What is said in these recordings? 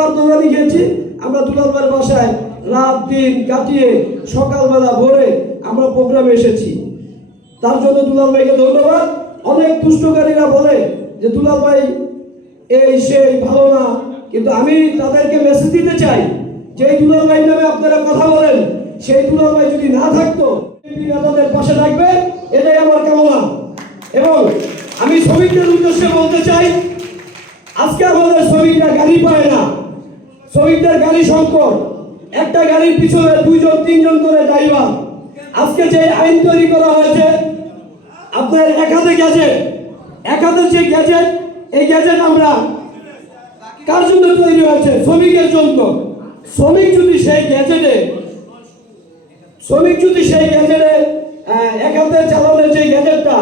কতবার দৌড়ানি খেয়েছি আমরা দুলালবার বাসায় রাত দিন কাটিয়ে সকালবেলা ভোরে আমরা প্রোগ্রামে এসেছি। তার জন্য দুলাল ভাইকে ধন্যবাদ। অনেক দুষ্টকারীরা বলে যে দুলাল ভাই এই সেই ভালো না। কিন্তু আমি তাদেরকে মেসেজ দিতে চাই, যে দুলাল ভাই নামে আপনারা কথা বলেন। সেই দুলাল ভাই যদি না থাকতো নেতাদের পাশে থাকবে, এটাই আমার কামনা। এবং আমি শ্রমিকদের উদ্দেশ্যে বলতে চাই, আজকে আমাদের শ্রমিকরা গাড়ি পায় না। শ্রমিকদের গাড়ি সংকট। একটা গাড়ির পিছনে দুইজন, তিনজন করে ড্রাইভার। আজকে যে আইন তৈরি করা হয়েছে, আপনার এক হাতে গ্যাজেট এক হাতে যে গ্যাজেট, এই গ্যাজেট আমরা কার জন্য তৈরি হয়েছে? শ্রমিকের জন্য। শ্রমিক যদি সেই গ্যাজেটে, শ্রমিক যদি সেই গ্যাজেটে এক হাতে চালানোর যে গ্যাজেটটা,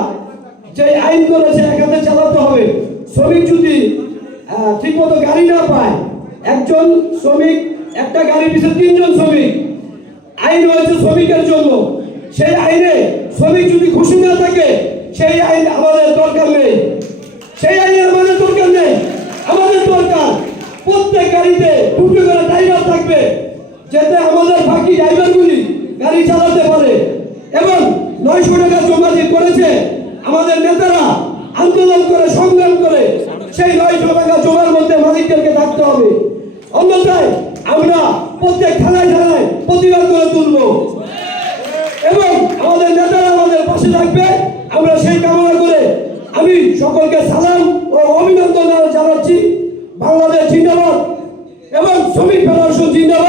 যে আইন করেছে এক হাতে চালাতে হবে। শ্রমিক যদি ঠিকমতো গাড়ি না পায় একজন শ্রমিক, একটা গাড়ির পিছনে তিনজন শ্রমিক। আইন হয়েছে শ্রমিকের জন্য। সেই আইনে শ্রমিক যদি খুশি না থাকে, সেই আইন আমাদের দরকার নেই। সেই আইনের আমাদের দরকার নেই। আমাদের দরকার প্রত্যেক গাড়িতে দুটো করে ড্রাইভার থাকবে, যাতে আমাদের বাকি ড্রাইভারগুলি গাড়ি চালাতে পারে। এবং নয়শো টাকা জমা করেছে আমাদের নেতারা আন্দোলন করে, সংগ্রাম করে, সেই নয়শো টাকা প্রত্যেক খেলায় খেলায় প্রতিবাদ করে তুলব। এবং আমাদের নেতারা আমাদের পাশে থাকবে। আমরা সেই কামনা করে আমি সকলকে সালাম ও অভিনন্দন জানাচ্ছি। বাংলাদেশ জিন্দাবাদ এবং শ্রমিক ফেডারেশন জিন্দাবাদ।